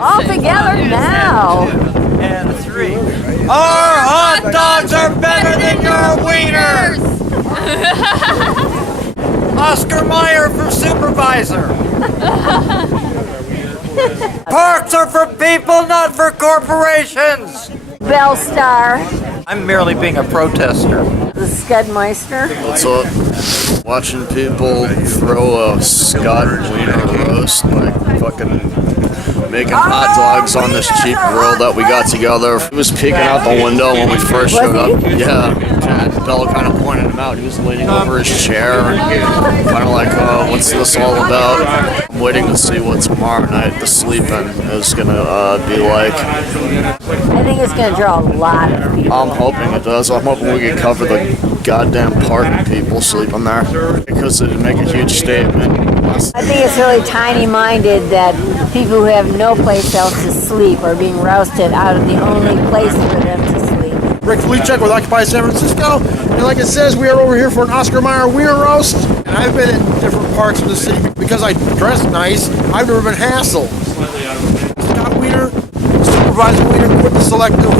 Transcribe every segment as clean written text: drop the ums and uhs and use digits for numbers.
All together now. And 3. Our hot dogs are better than your wieners! Oscar Mayer for Supervisor. Parks are for people, not for corporations. Bell Star. I'm merely being a protester. The Scudmeister. What's up? Watching people throw a Scott Wiener roast, like fucking making hot dogs on this cheap grill that we got together. He was peeking out the window when we first showed up. Yeah, Bella kind of pointed him out. He was leaning over his chair and kind of like, oh, what's this all about? I'm waiting to see what tomorrow night the sleep-in is gonna be like. I think it's gonna draw a lot of people. I'm hoping it does. I'm hoping we can cover the goddamn park of people sleeping there because it'd make a huge statement. I think it's really tiny-minded that people who have no place else to sleep are being rousted out of the only place for them to sleep. Rick Fleechek with Occupiers San Francisco, and like it says, we are over here for an Oscar Mayer Wiener Roast. And I've been in different parts of the city because I dress nice. I've never been hassled. Scott Wiener, Supervisor Wiener, quit the selective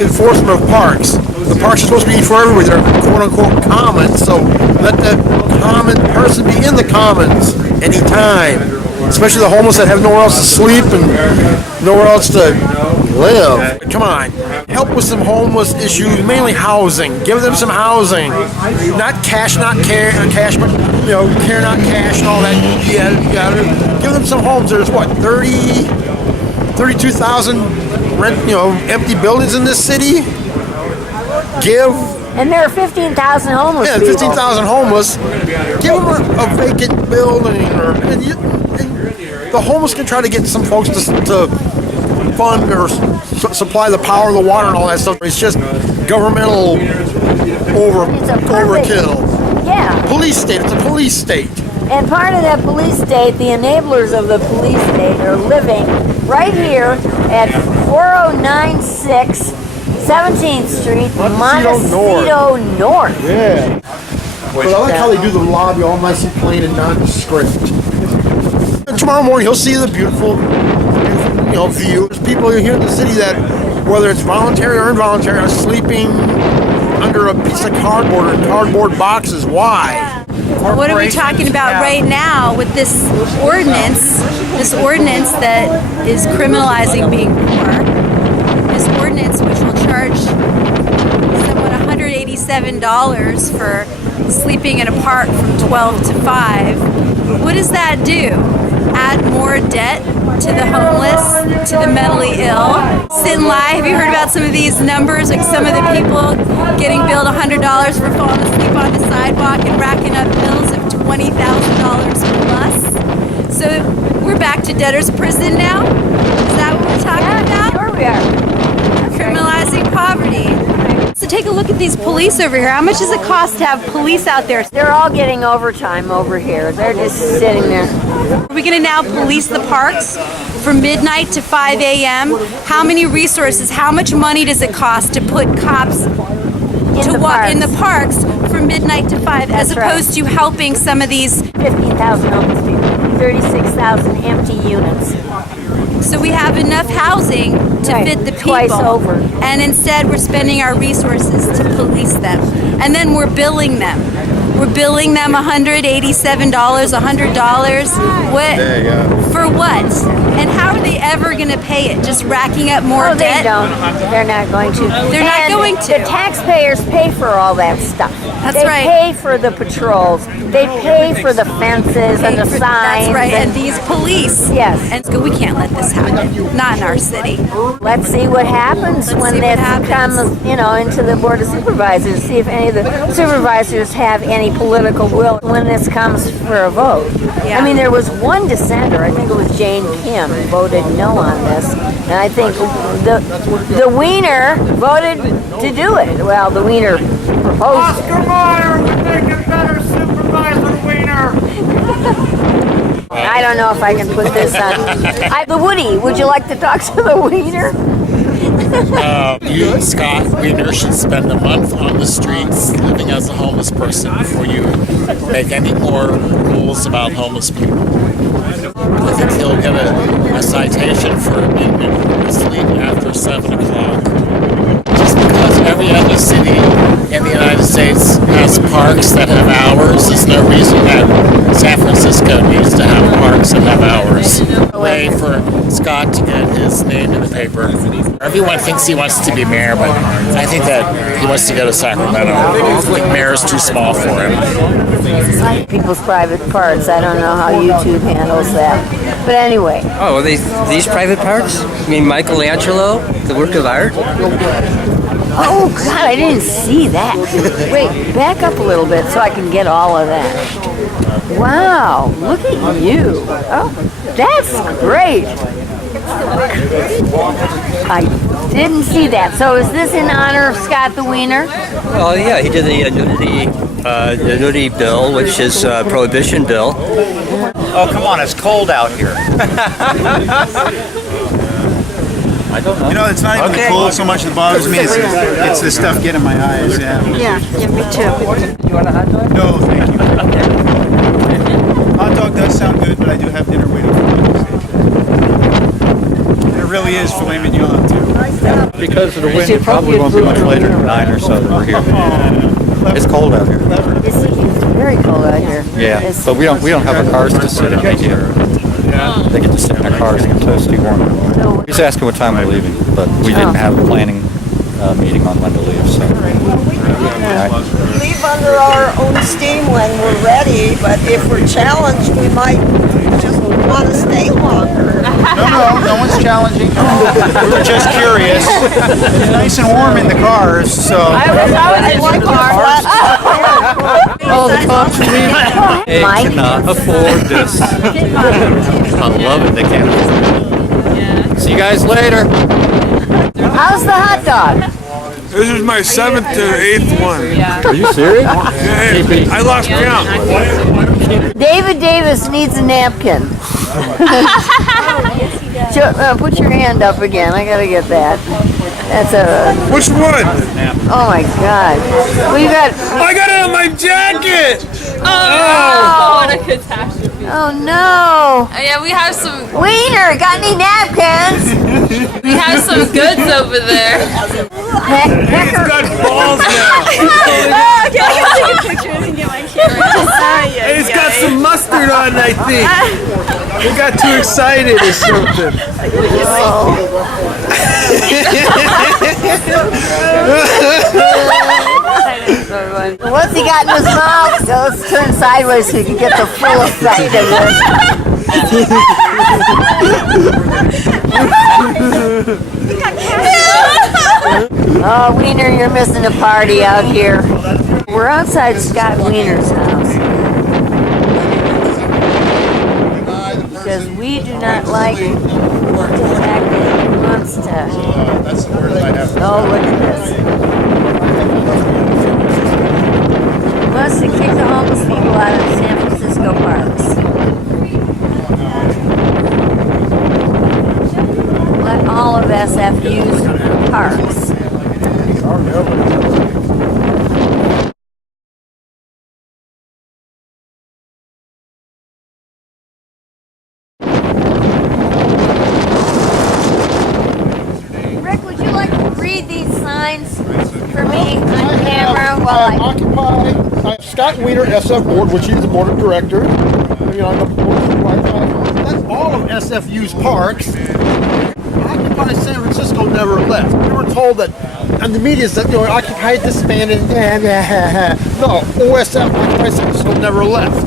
enforcement of parks. The parks are supposed to be for everybody. They're quote-unquote commons, so let the common person be in the commons anytime. Especially the homeless that have nowhere else to sleep and nowhere else to live. Come on, help with some homeless issues, mainly housing. Give them some housing, not cash, not care, cash, but care, not cash, and all that. Give them some homes. There's what 32,000 rent, empty buildings in this city. And there are 15,000 homeless people. 15,000 homeless. Give them a vacant building, and the homeless can try to get some folks to fund or supply the power, the water, and all that stuff. It's just governmental overkill. Yeah. Police state. It's a police state. And part of that police state, the enablers of the police state are living right here at 4096 17th Street, Montecito North. Yeah. But I like how they do the lobby all nice and plain and nondescript. And tomorrow morning he'll see the beautiful view. There's people here in the city that, whether it's voluntary or involuntary, are sleeping under a piece of cardboard or cardboard boxes. Why? What are we talking about right now with this ordinance that is criminalizing being poor? This ordinance which will charge someone $187 for sleeping in a park from 12 to 5. What does that do? Add more debt to the homeless, to the mentally ill. Sit and lie. Have you heard about some of these numbers? Like some of the people getting billed $100 for falling asleep on the sidewalk and racking up bills of $20,000 plus. So we're back to debtor's prison now? Is that what we're talking about? Sure we are. Criminalizing poverty. So take a look at these police over here. How much does it cost to have police out there? They're all getting overtime over here. They're just sitting there. Are we going to now police the parks from midnight to 5 a.m.? How many resources, how much money does it cost to put cops in the parks from midnight to 5 as opposed to helping some of these 15,000 homeless people, 36,000 empty units. So we have enough housing to fit the people. Twice over. And instead we're spending our resources to police them. And then we're billing them. We're billing them $187, $100. What? For what? And how are they ever going to pay it? Just racking up more debt? They don't. They're not going to. They're not going to. The taxpayers pay for all that stuff. That's right. They pay for the patrols. They pay for the fences and the signs. That's right. And these police. Yes. And we can't let this happen. Not in our city. Let's see what happens when this comes, into the Board of Supervisors. See if any of the supervisors have any political will when this comes for a vote. Yeah. I mean, there was one dissenter. I think it was Jane Kim who voted no on this, and I think the Wiener voted to do it. Well, the Wiener proposed it. Oscar Mayer would make a better Supervisor Wiener. I don't know if I can put this on. The Woody, would you like to talk to the Wiener? You, Scott Wiener, should spend a month on the streets living as a homeless person before you make any more rules about homeless people. I think he'll get a citation for being asleep after 7 o'clock. Just because every other city in the United States has parks that have hours, there's no reason that San Francisco needs to have parks that have hours. Way for Scott to get his name in the paper. Everyone thinks he wants to be mayor, but I think that he wants to go to Sacramento. I think mayor's too small for him. People's private parts. I don't know how YouTube handles that. But anyway. Oh, are these private parts? You mean Michelangelo, the work of art? Oh, God, I didn't see that. Wait, back up a little bit so I can get all of that. Wow, look at you. Oh, that's great. I didn't see that. So is this in honor of Scott the Wiener? Oh, yeah, he did the nudity bill, which is a prohibition bill. Oh, come on, it's cold out here. I don't know. You know, it's not even the cold so much that bothers me. It's the stuff getting in my eyes. Yeah. Yeah, me too. You want a hot dog? No, thank you. Hot dog does sound good, but I do have dinner waiting for me. There really is filet mignon too. Because of the wind, it probably won't be much later than 9 or so that we're here. It's cold out here. It's very cold out here. Yeah, but we don't have our cars to sit in here. They get to sit in their cars and get toasty warm. He's asking what time we're leaving, but we didn't have a planning meeting on when to leave. So We leave under our own steam when we're ready, but if we're challenged, we might just want to stay longer. No one's challenging. We were just curious. It's nice and warm in the cars, so. I like our flat. all the cops are leaving. They Mike? cannot afford this. I love it. They can't afford it. See you guys later. How's the hot dog? This is my 7th to 8th one. Are you serious? I lost count. David Davis needs a napkin. Put your hand up again. I gotta get that. That's a. Which one? Oh my God. Well, you got. I got it on my jacket. Oh, what a catastrophe. Oh no. Yeah, we have some. Wiener, got any napkins? We have some goods over there. It's got balls now. Oh, can I take a picture and get my camera? And it's got some mustard on, I think. We got too excited or something. What's he got in his mouth? So let's turn sideways so you can get the full effect of this. Oh, Wiener, you're missing a party out here. We're outside Scott Wiener's house. Because we do not like the fact that he wants to. Oh, look at this. He wants to kick the homeless people out of San Francisco parks. Let all of SF use parks. Rick, would you like to read these signs for me on camera while I... Occupy. I have Scott Wiener, SF Board, which he's the board of directors. You know, I'm the board of supervisor. That's all of SFU's parks. Occupy San Francisco never left. We were told that, and the media said, you know, Occupy disbanded. No, OSF, Occupy San Francisco never left.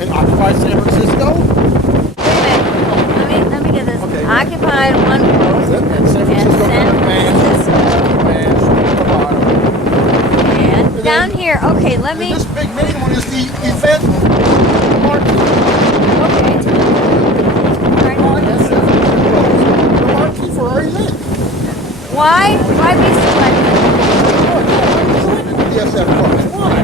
And Occupy San Francisco? Wait a minute. Let me get this. Okay. Occupied one post. And San Francisco And down here, okay, let me... This big main one is the event marquee. Okay. The marquee for our event. Why? Why be selected? The SF parks. Why?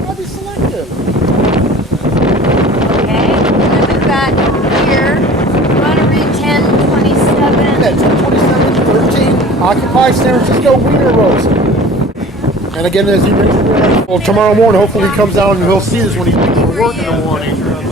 Why be selective? Okay, and then we've got here, you want to read 1027? Yeah, 1027, 13, Occupy San Francisco Wiener Roast. And again, as he mentioned, well, tomorrow morning, hopefully he comes out and he'll see this when he leaves for work in the morning.